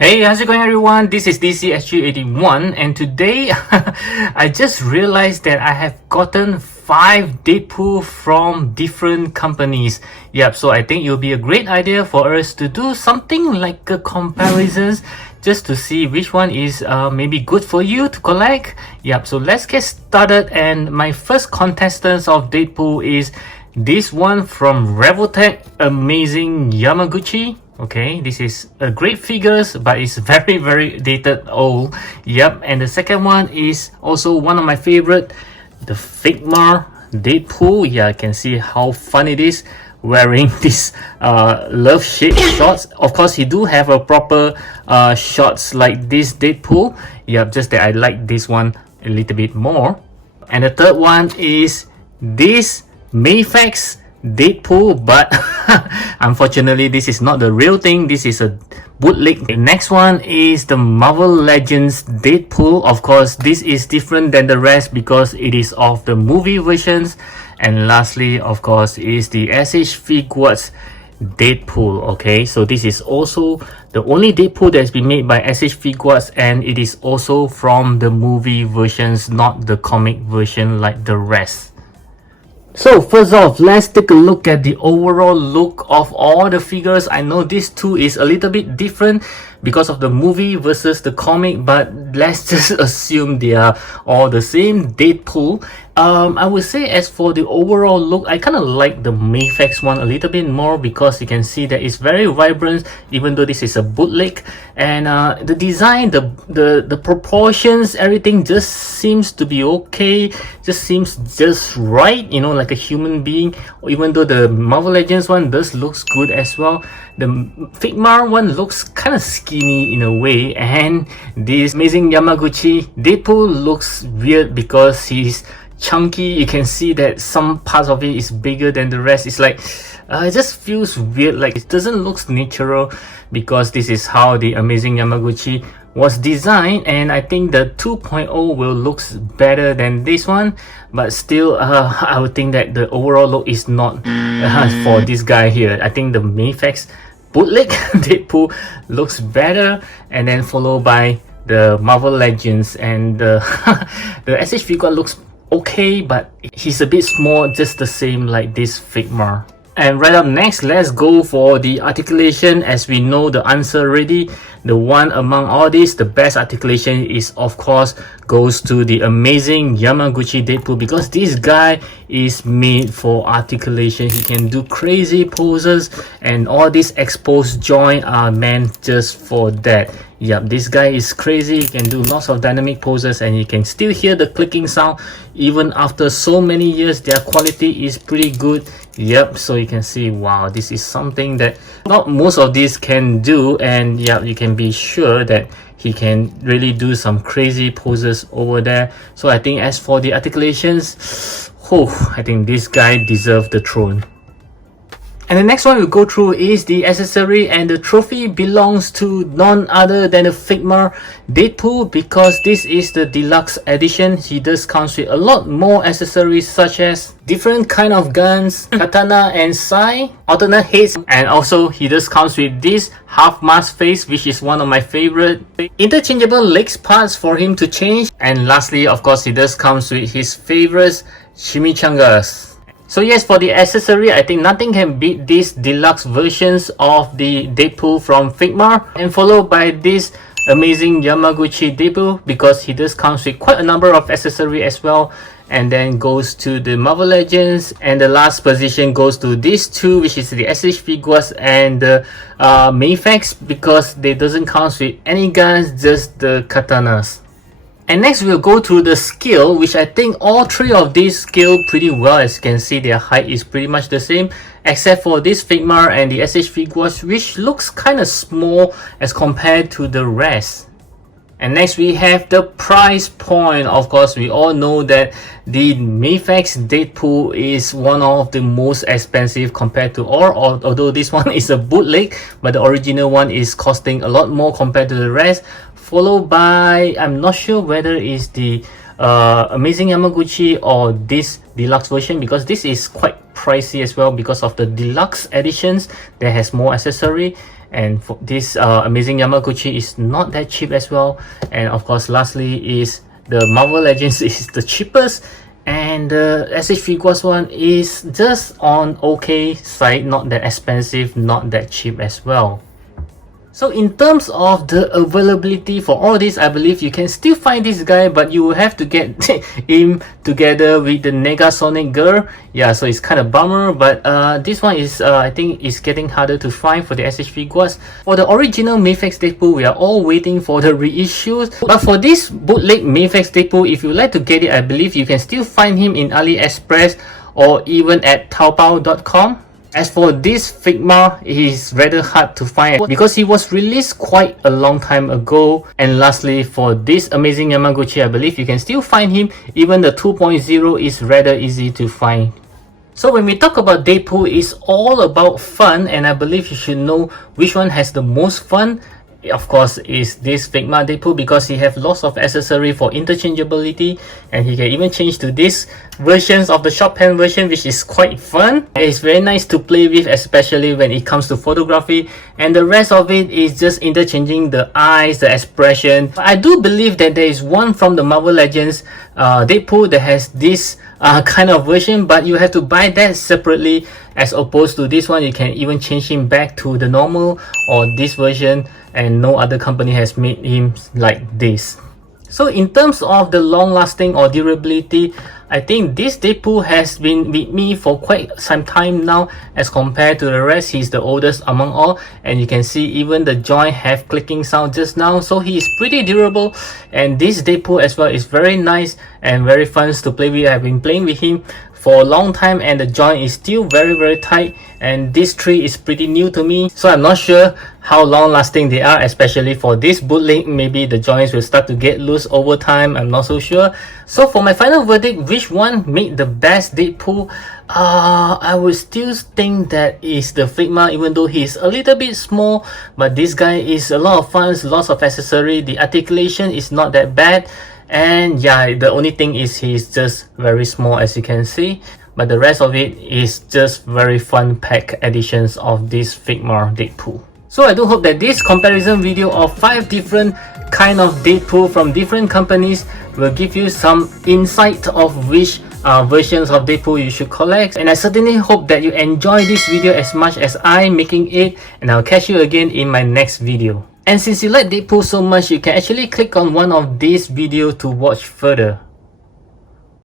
Hey, how's it going everyone? This is DCSG81 and today I just realized that I have gotten 5 Deadpool from different companies. Yep, so I think it will be a great idea for us to do something like a comparisons just to see which one is maybe good for you to collect. Yep, so let's get started, and my first contestant of Deadpool is this one from Revoltech, Amazing Yamaguchi. Okay, this is a great figures, but it's very dated old. Yep, and the second one is also one of my favorite, the Figuarts Deadpool. Yeah, I can see how fun it is wearing this love shape shorts. Of course, he do have a proper shorts like this Deadpool. Yep, just that I like this one a little bit more. And the third one is this Mayfax Deadpool, but unfortunately this is not the real thing. This is a bootleg. The next one is the Marvel Legends Deadpool. Of course, this is different than the rest because it is of the movie versions. And lastly, of course, is the SH Figuarts Deadpool. Okay, so this is also the only Deadpool that's been made by SH Figuarts, and it is also from the movie versions, not the comic version like the rest. So first off, let's take a look at the overall look of all the figures. I know this too is a little bit different because of the movie versus the comic, but let's just assume they are all the same Deadpool. I would say as for the overall look, I kind of like the Mayfax one a little bit more because you can see that it's very vibrant even though this is a bootleg, and the design, the proportions, everything just seems to be okay, just seems just right, you know, like a human being. Even though the Marvel Legends one does looks good as well, the Figuarts one looks kind of skinny in a way, and this Amazing Yamaguchi Deadpool looks weird because he's chunky. You can see that some parts of it is bigger than the rest. It's like it just feels weird, like it doesn't look natural because this is how the Amazing Yamaguchi was designed, and I think the 2.0 will looks better than this one, but still I would think that the overall look is not for this guy here. I think the Mayfax bootleg Deadpool looks better, and then followed by the Marvel Legends, and the SH Figuarts looks okay, but he's a bit small, just the same like this Figuarts. And right up next, let's go for the articulation. As we know the answer already, the one among all these, the best articulation is of course goes to the Amazing Yamaguchi Deadpool, because this guy is made for articulation. He can do crazy poses, and all these exposed joints are meant just for that. Yep, this guy is crazy. He can do lots of dynamic poses, and you can still hear the clicking sound even after so many years. Their quality is pretty good. Yep, so you can see, wow, this is something that not most of these can do, and yeah, you can be sure that he can really do some crazy poses over there. So I think as for the articulations, I think this guy deserves the throne. And the next one we'll go through is the accessory, and the trophy belongs to none other than the Figuarts Deadpool, because this is the deluxe edition. He does comes with a lot more accessories such as different kind of guns, katana and sai, alternate heads, and also he does comes with this half mask face, which is one of my favorite, interchangeable legs parts for him to change, and lastly of course he does comes with his favorites chimichangas. So yes, for the accessory, I think nothing can beat these deluxe versions of the Deadpool from Figuarts, and followed by this Amazing Yamaguchi Deadpool, because he does comes with quite a number of accessories as well, and then goes to the Marvel Legends, and the last position goes to these two, which is the SH Figuarts and the Mayfax, because they doesn't come with any guns, just the katanas. And next we'll go to the scale, which I think all three of these scale pretty well. As you can see, their height is pretty much the same, except for this Figuarts and the SH Figuarts, which looks kind of small as compared to the rest. And next we have the price point. Of course, we all know that the Mayfax Deadpool is one of the most expensive compared to all, although this one is a bootleg, but the original one is costing a lot more compared to the rest, followed by, I'm not sure whether it's the Amazing Yamaguchi or this deluxe version, because this is quite pricey as well because of the deluxe editions that has more accessory. and for this amazing Yamaguchi is not that cheap as well. And of course, lastly is the Marvel Legends is the cheapest, and the SH Figuarts one is just on okay side, not that expensive, not that cheap as well. So in terms of the availability for all this, I believe you can still find this guy, but you will have to get him together with the Negasonic girl. Yeah, so it's kind of bummer, but this one is I think is getting harder to find for the SH Figuarts. For the original Mayfax Deadpool, we are all waiting for the reissues. But for this bootleg Mayfax Deadpool, if you like to get it, I believe you can still find him in AliExpress or even at Taobao.com. As for this Figma, it is rather hard to find because he was released quite a long time ago. And lastly, for this amazing Yamaguchi, I believe you can still find him. Even the 2.0 is rather easy to find. So when we talk about Deadpool, it's all about fun, and I believe you should know which one has the most fun. Of course, is this Figma Deadpool, because he have lots of accessory for interchangeability, and he can even change to this versions of the short pen version, which is quite fun. It's very nice to play with, especially when it comes to photography, and the rest of it is just interchanging the eyes, the expression. I do believe that there is one from the Marvel Legends Deadpool that has this kind of version, but you have to buy that separately, as opposed to this one you can even change him back to the normal or this version, and no other company has made him like this. So in terms of the long lasting or durability, I think this Deadpool has been with me for quite some time now. As compared to the rest, he's the oldest among all, and you can see even the joint have clicking sound just now, so he is pretty durable. And this Deadpool as well is very nice and very fun to play with. I've been playing with him for a long time, and the joint is still very tight, and this tree is pretty new to me, so I'm not sure how long lasting they are, especially for this bootleg. Maybe the joints will start to get loose over time, I'm not so sure. So for my final verdict, which one made the best Deadpool, I would still think that is the Figma, even though he's a little bit small, but this guy is a lot of fun, lots of accessory, the articulation is not that bad. And yeah, the only thing is he's just very small, as you can see, but the rest of it is just very fun pack editions of this Figma Deadpool. So I do hope that this comparison video of 5 different kind of Deadpool from different companies will give you some insight of which versions of Deadpool you should collect. And I certainly hope that you enjoy this video as much as I'm making it, and I'll catch you again in my next video. And since you like Deadpool so much, you can actually click on one of these videos to watch further.